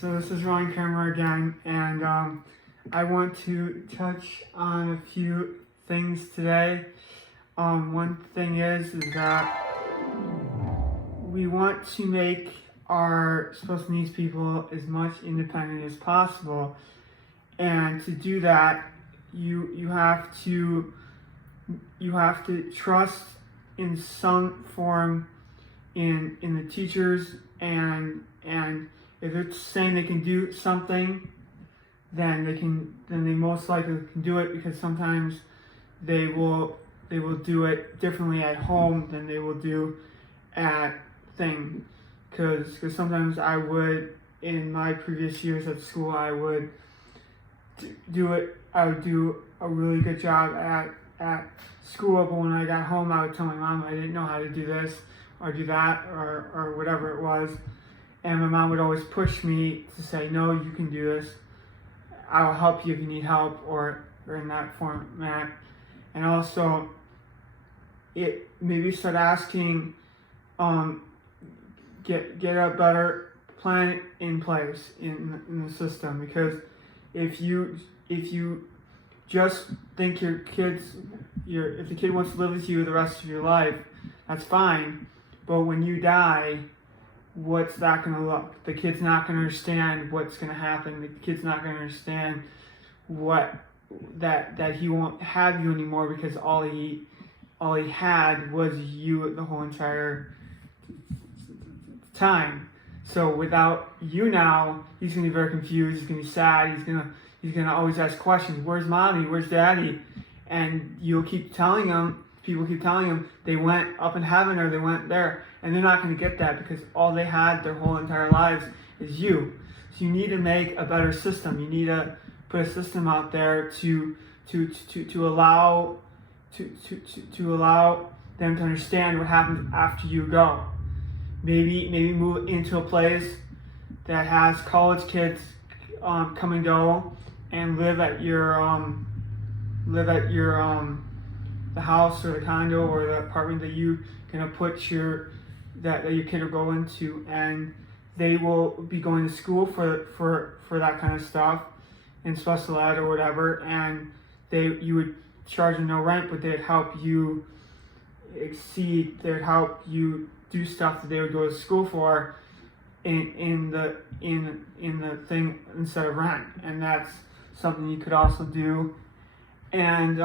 So this is Ryan Kramer again, and I want to touch on a few things today. One thing is that we want to make our special needs people as much independent as possible, and to do that, you have to trust in some form in the teachers, and if it's saying they can do something, then they most likely can do it, because sometimes they will do it differently at home than they will do at thing. Because sometimes I would, in my previous years at school, I would do a really good job at school, but when I got home, I would tell my mom I didn't know how to do this or do that or whatever it was. And my mom would always push me to say, no, you can do this. I'll help you if you need help, or in that format. And also, maybe start asking, get a better plan in place in the system. Because if you just think if the kid wants to live with you the rest of your life, that's fine. But when you die, what's that going to look? The kid's not going to understand what's going to happen. The kid's not going to understand that he won't have you anymore, because all he had was you the whole entire time. So without you now, he's going to be very confused. He's going to be sad. He's going to always ask questions. Where's mommy? Where's daddy? And you'll keep telling him. People keep telling him they went up in heaven or they went there, and they're not going to get that, because all they had their whole entire lives is you. So you need to make a better system. You need to put a system out there to allow them to understand what happens after you go. Maybe move into a place that has college kids come and go and live at your the house or the condo or the apartment that you gonna put that your kid will go into, and they will be going to school for that kind of stuff in special ed or whatever, and you would charge them no rent, but they'd help you they'd help you do stuff that they would go to school for in the thing instead of rent. And that's something you could also do. And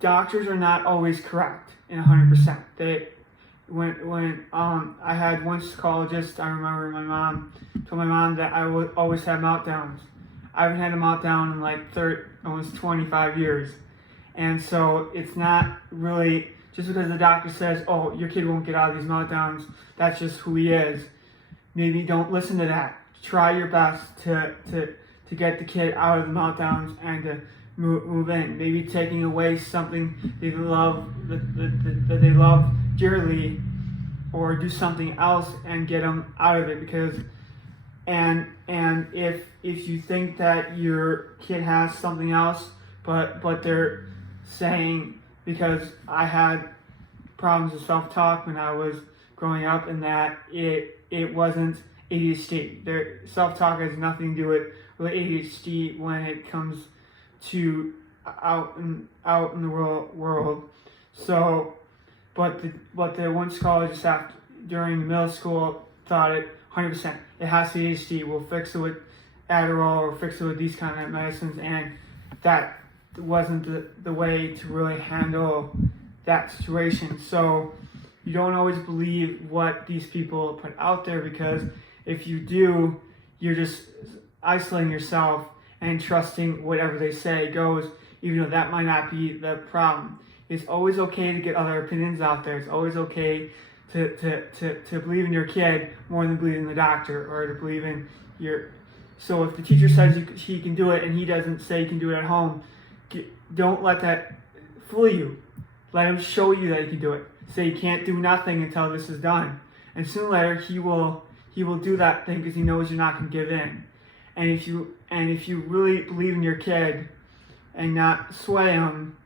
doctors are not always correct in 100%. When I had one psychologist, I remember my mom told my mom that I would always have meltdowns. I haven't had a meltdown in like almost 25 years. And so it's not really just because the doctor says, oh, your kid won't get out of these meltdowns, that's just who he is. Maybe don't listen to that. Try your best to get the kid out of the meltdowns and to move in. Maybe taking away something they love that they love dearly, or do something else and get them out of it. Because and if you think that your kid has something else, but they're saying, because I had problems with self-talk when I was growing up, and that it wasn't ADHD. Their self-talk has nothing to do with ADHD when it comes to out in the world. So, but the one psychologist during middle school thought it 100%. It has to be ADHD. We'll fix it with Adderall or fix it with these kind of medicines, and that wasn't the way to really handle that situation. So you don't always believe what these people put out there, because if you do, you're just isolating yourself and trusting whatever they say goes, even though that might not be the problem. It's always okay to get other opinions out there. It's always okay to believe in your kid more than believe in the doctor, or to believe in your... So if the teacher says he can do it and he doesn't say he can do it at home, don't let that fool you. Let him show you that he can do it. Say you can't do nothing until this is done. And sooner or later he will do that thing, because he knows you're not going to give in. And if you really believe in your kid and not sway him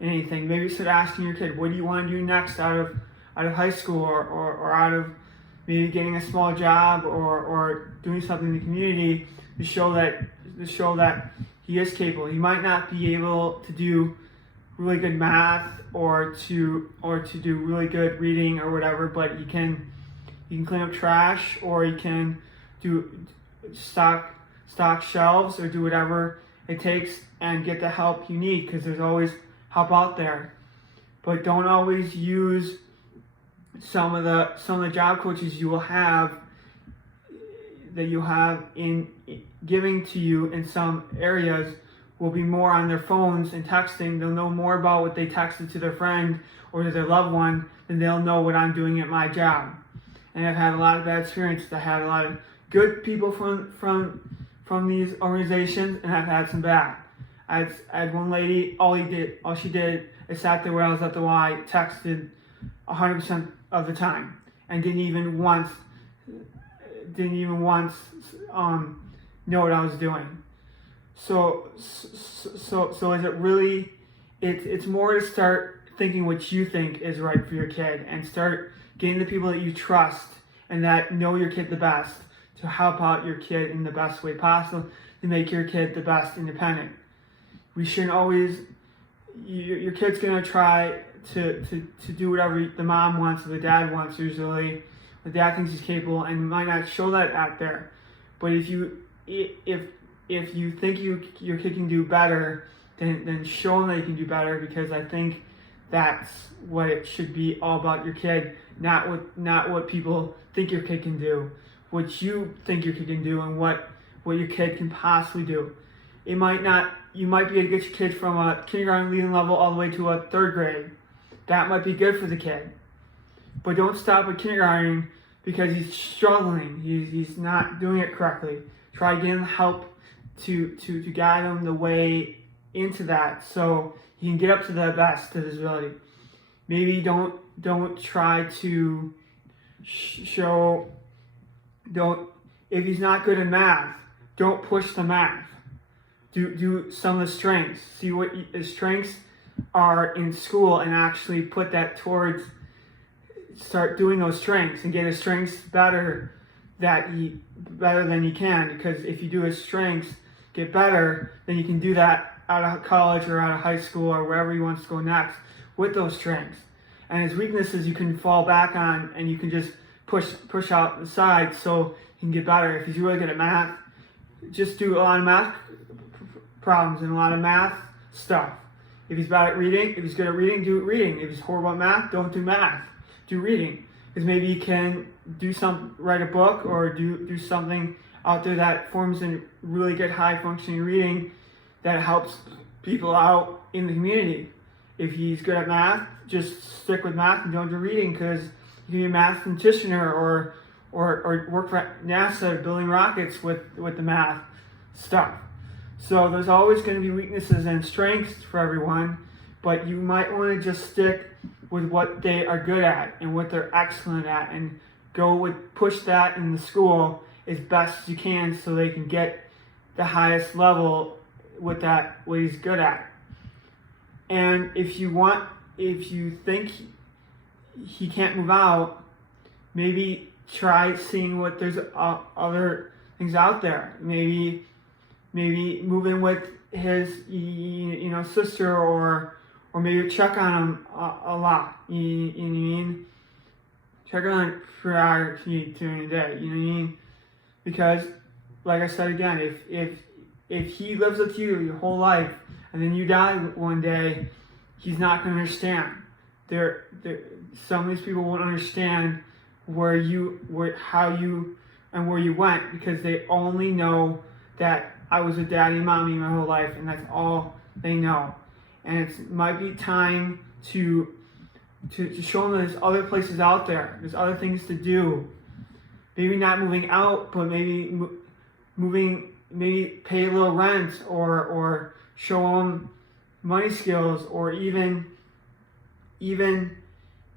in anything, maybe start asking your kid, what do you want to do next out of high school or out of maybe getting a small job or doing something in the community to show that he is capable. He might not be able to do really good math or to do really good reading or whatever, but he can clean up trash, or he can do stock shelves, or do whatever it takes and get the help you need, because there's always help out there. But don't always use some of the job coaches you will have in giving to you in some areas will be more on their phones and texting. They'll know more about what they texted to their friend or to their loved one than they'll know what I'm doing at my job. And I've had a lot of bad experiences. I had a lot of good people from these organizations, and I've had some bad. I had one lady, all she did is sat there when I was at the Y, texted 100% of the time, and didn't even once know what I was doing. So is it really? It's more to start thinking what you think is right for your kid, and start getting the people that you trust and that know your kid the best to help out your kid in the best way possible to make your kid the best independent. We shouldn't always. Your kid's gonna try to do whatever the mom wants or the dad wants. Usually, the dad thinks he's capable and might not show that out there. But if you think your kid can do better, then show them that you can do better, because I think that's what it should be all about, your kid, not what people think your kid can do, what you think your kid can do, and what your kid can possibly do. You might be able to get your kid from a kindergarten leading level all the way to a 3rd grade. That might be good for the kid. But don't stop at kindergarten because he's struggling. He's not doing it correctly. Try getting help to guide him the way into that so he can get up to the best of his ability. Maybe don't try to if he's not good in math, don't push the math. Do some of the strengths. See what his strengths are in school and actually put that towards, start doing those strengths and get his strengths better than he can, because if you do his strengths get better, then you can do that out of college or out of high school or wherever he wants to go next with those strengths. And his weaknesses you can fall back on, and you can just push out the side so he can get better. If he's really good at math, just do a lot of math problems and a lot of math stuff. If he's bad at reading, if he's good at reading, do reading. If he's horrible at math, don't do math. Do reading. Because maybe you can write a book or do something out there that forms a really good high functioning reading that helps people out in the community. If he's good at math, just stick with math and don't do reading, because you can be a mathematician or work for NASA building rockets with the math stuff. So there's always going to be weaknesses and strengths for everyone, but you might want to just stick with what they are good at and what they're excellent at, and push that in the school as best as you can so they can get the highest level with that, what he's good at. And if you think he can't move out, maybe try seeing what there's other things out there. Maybe move in with his sister, or maybe check on him a lot. You know what I mean? Check on him 3 hours during the day. You know what I mean? Because, like I said again, if he lives with you your whole life and then you die one day, he's not going to understand. Some of these people won't understand where you went, because they only know that I was with daddy and mommy my whole life, and that's all they know. And it might be time to show them there's other places out there. There's other things to do. Maybe not moving out, but maybe maybe pay a little rent, or show them money skills, or even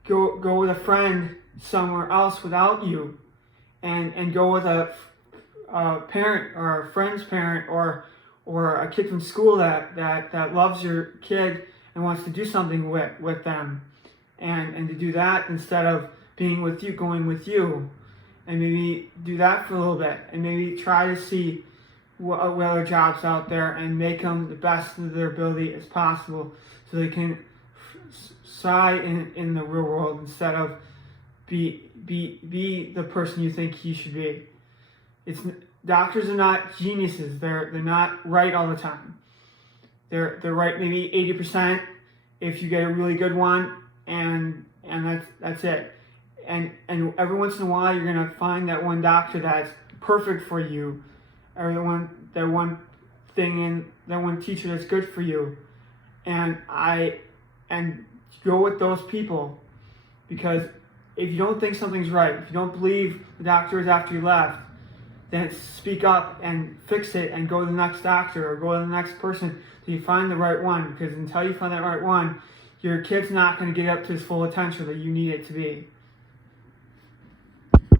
go with a friend somewhere else without you, and go with a parent or a friend's parent or a kid from school that loves your kid and wants to do something with them, and to do that instead of being with you, going with you. and maybe do that for a little bit, and maybe try to see what other jobs out there and make them the best of their ability as possible, so they can thrive in the real world instead of be the person you think you should be. Doctors are not geniuses. They're not right all the time. They're right maybe 80% if you get a really good one, and that's it. And every once in a while you're gonna find that one doctor that's perfect for you, or that one teacher that's good for you, and go with those people, because if you don't think something's right, if you don't believe the doctor is after you left, then speak up and fix it and go to the next doctor or go to the next person till you find the right one, because until you find that right one, your kid's not going to get up to his full potential that you need it to be.